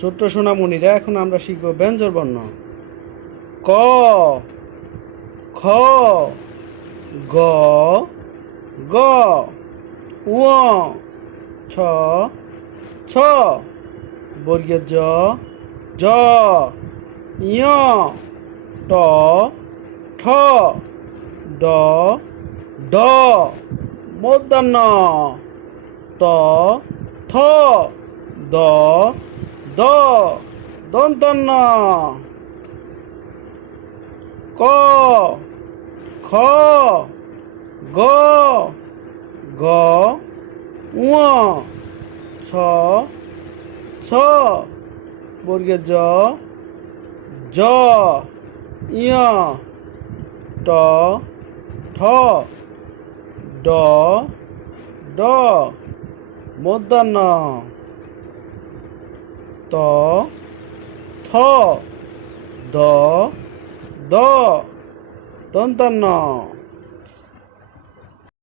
ছোট্ট সোনামণিরা, এখন আমরা শিখব ব্যঞ্জন বর্ণ। ক, খ, গ, গ, উ, ছ, ছ, বর্গের জ, জ, ঞ, ট, ঠ, ড, ঢ, মূর্ধন্য ত, থ, দ, দ, দন্তন্য ক, খ, গ, ঘ, ঙ, ছ, ছ, বর্গের জ, জ, ঞ, ট, ঠ, ড, ড, মূর্ধন্য ত, থ, দ, দ, দন্তন্য।